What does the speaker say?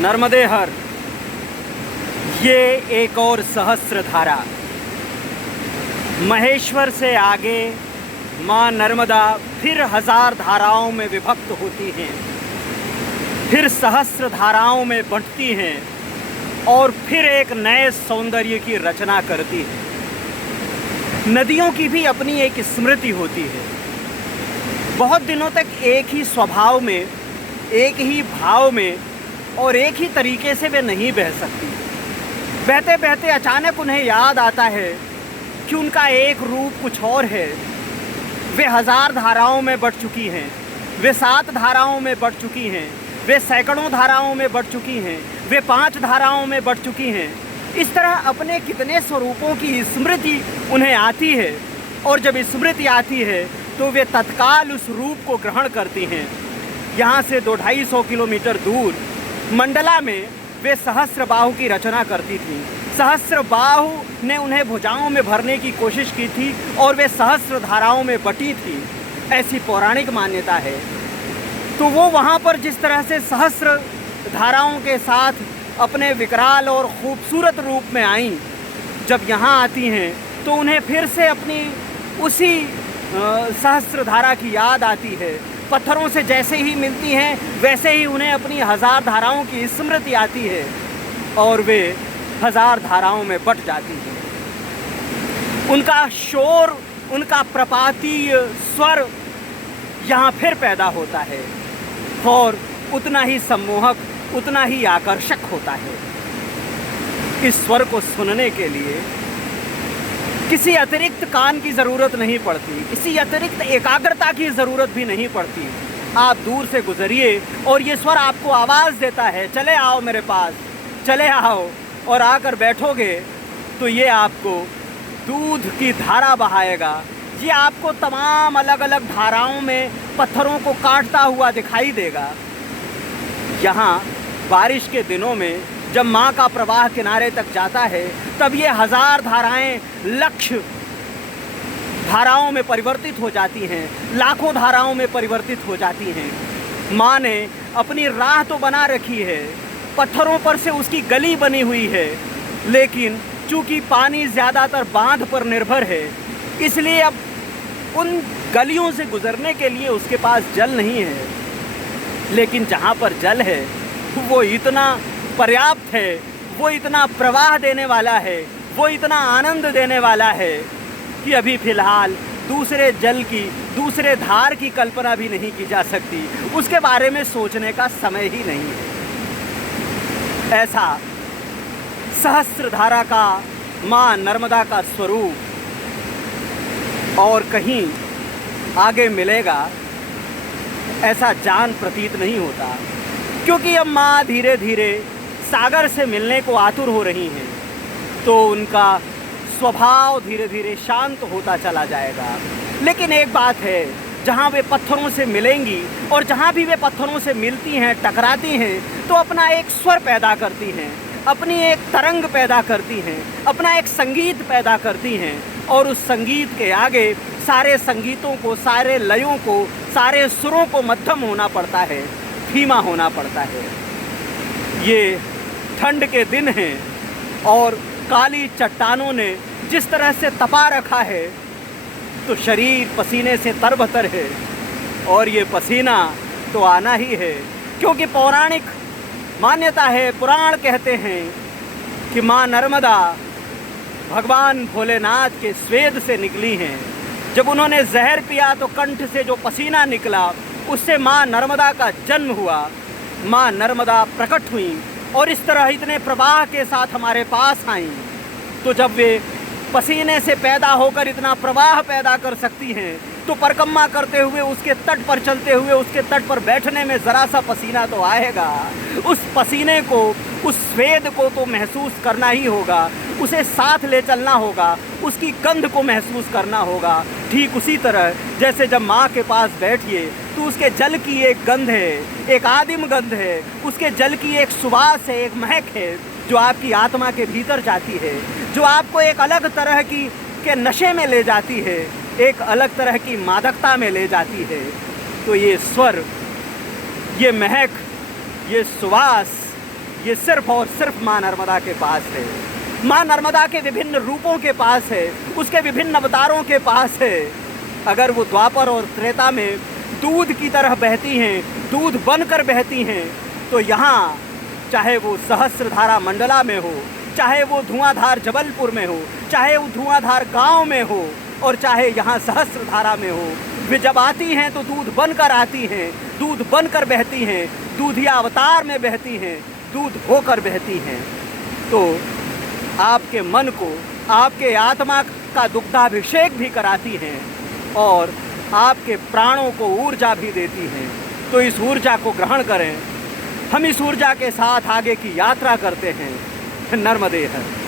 नर्मदे हर, ये एक और सहस्र धारा। महेश्वर से आगे माँ नर्मदा फिर हजार धाराओं में विभक्त होती हैं, फिर सहस्र धाराओं में बंटती हैं और फिर एक नए सौंदर्य की रचना करती हैं। नदियों की भी अपनी एक स्मृति होती है। बहुत दिनों तक एक ही स्वभाव में, एक ही भाव में और एक ही तरीके से वे नहीं बह सकती। बहते बहते अचानक उन्हें याद आता है कि उनका एक रूप कुछ और है। वे हजार धाराओं में बट चुकी हैं, वे 7 धाराओं में बट चुकी हैं, वे सैकड़ों धाराओं में बट चुकी हैं, वे 5 धाराओं में बट चुकी हैं। इस तरह अपने कितने स्वरूपों की स्मृति उन्हें आती है और जब स्मृति आती है तो वे तत्काल उस रूप को ग्रहण करती हैं। यहाँ से 200-250 किलोमीटर दूर मंडला में वे सहस्रबाहु की रचना करती थीं। सहस्रबाहु ने उन्हें भुजाओं में भरने की कोशिश की थी और वे सहस्र धाराओं में बटी थी, ऐसी पौराणिक मान्यता है। तो वो वहाँ पर जिस तरह से सहस्र धाराओं के साथ अपने विकराल और खूबसूरत रूप में आईं, जब यहाँ आती हैं तो उन्हें फिर से अपनी उसी सहस्र धारा की याद आती है। पत्थरों से जैसे ही मिलती हैं वैसे ही उन्हें अपनी हजार धाराओं की स्मृति आती है और वे हजार धाराओं में बट जाती हैं। उनका शोर, उनका प्रपातीय स्वर यहाँ फिर पैदा होता है और उतना ही सम्मोहक, उतना ही आकर्षक होता है। इस स्वर को सुनने के लिए किसी अतिरिक्त कान की ज़रूरत नहीं पड़ती, किसी अतिरिक्त एकाग्रता की ज़रूरत भी नहीं पड़ती। आप दूर से गुजरिए और ये स्वर आपको आवाज़ देता है, चले आओ मेरे पास, चले आओ। और आकर बैठोगे तो ये आपको दूध की धारा बहाएगा। ये आपको तमाम अलग अलग धाराओं में पत्थरों को काटता हुआ दिखाई देगा। यहाँ बारिश के दिनों में जब माँ का प्रवाह किनारे तक जाता है तब ये हजार धाराएं लक्ष्य धाराओं में परिवर्तित हो जाती हैं, लाखों धाराओं में परिवर्तित हो जाती हैं। माँ ने अपनी राह तो बना रखी है, पत्थरों पर से उसकी गली बनी हुई है, लेकिन चूँकि पानी ज़्यादातर बांध पर निर्भर है, इसलिए अब उन गलियों से गुजरने के लिए उसके पास जल नहीं है। लेकिन जहाँ पर जल है वो इतना पर्याप्त है, वो इतना प्रवाह देने वाला है, वो इतना आनंद देने वाला है कि अभी फ़िलहाल दूसरे जल की, दूसरे धार की कल्पना भी नहीं की जा सकती। उसके बारे में सोचने का समय ही नहीं है। ऐसा सहस्रधारा का माँ नर्मदा का स्वरूप और कहीं आगे मिलेगा ऐसा जान प्रतीत नहीं होता, क्योंकि अब माँ धीरे धीरे सागर से मिलने को आतुर हो रही हैं, तो उनका स्वभाव धीरे धीरे शांत होता चला जाएगा। लेकिन एक बात है, जहाँ वे पत्थरों से मिलेंगी और जहाँ भी वे पत्थरों से मिलती हैं, टकराती हैं, तो अपना एक स्वर पैदा करती हैं, अपनी एक तरंग पैदा करती हैं, अपना एक संगीत पैदा करती हैं और उस संगीत के आगे सारे संगीतों को, सारे लयों को, सारे सुरों को मध्यम होना पड़ता है, धीमा होना पड़ता है। ये ठंड के दिन हैं और काली चट्टानों ने जिस तरह से तपा रखा है तो शरीर पसीने से तरबतर है और ये पसीना तो आना ही है, क्योंकि पौराणिक मान्यता है, पुराण कहते हैं कि माँ नर्मदा भगवान भोलेनाथ के स्वेद से निकली हैं। जब उन्होंने जहर पिया तो कंठ से जो पसीना निकला उससे माँ नर्मदा का जन्म हुआ, माँ नर्मदा प्रकट हुई और इस तरह इतने प्रवाह के साथ हमारे पास आईं। तो जब वे पसीने से पैदा होकर इतना प्रवाह पैदा कर सकती हैं तो परिक्रमा करते हुए, उसके तट पर चलते हुए, उसके तट पर बैठने में ज़रा सा पसीना तो आएगा। उस पसीने को, उस स्वेद को तो महसूस करना ही होगा, उसे साथ ले चलना होगा, उसकी गंध को महसूस करना होगा। ठीक उसी तरह जैसे जब माँ के पास बैठिए तो उसके जल की एक गंध है, एक आदिम गंध है, उसके जल की एक सुवास है, एक महक है जो आपकी आत्मा के भीतर जाती है, जो आपको एक अलग तरह के नशे में ले जाती है, एक अलग तरह की मादकता में ले जाती है। तो ये स्वर, ये महक, ये सुवास, ये सिर्फ और सिर्फ माँ नर्मदा के पास है। माँ नर्मदा के विभिन्न रूपों के पास है, उसके विभिन्न अवतारों के पास है। अगर वो द्वापर और त्रेता में दूध की तरह बहती हैं, दूध बनकर बहती हैं, तो यहाँ चाहे वो सहस्त्रधारा मंडला में हो, चाहे वो धुआंधार जबलपुर में हो, चाहे वो धुआंधार गांव में हो, और चाहे यहाँ सहस्त्रधारा में हो, वे जब आती हैं तो दूध बनकर आती हैं, दूध बनकर बहती हैं, दूधिया अवतार में बहती हैं, दूध होकर बहती हैं। तो आपके मन को, आपके आत्मा का दुग्धाभिषेक भी कराती हैं और आपके प्राणों को ऊर्जा भी देती हैं। तो इस ऊर्जा को ग्रहण करें। हम इस ऊर्जा के साथ आगे की यात्रा करते हैं। नर्मदे हर।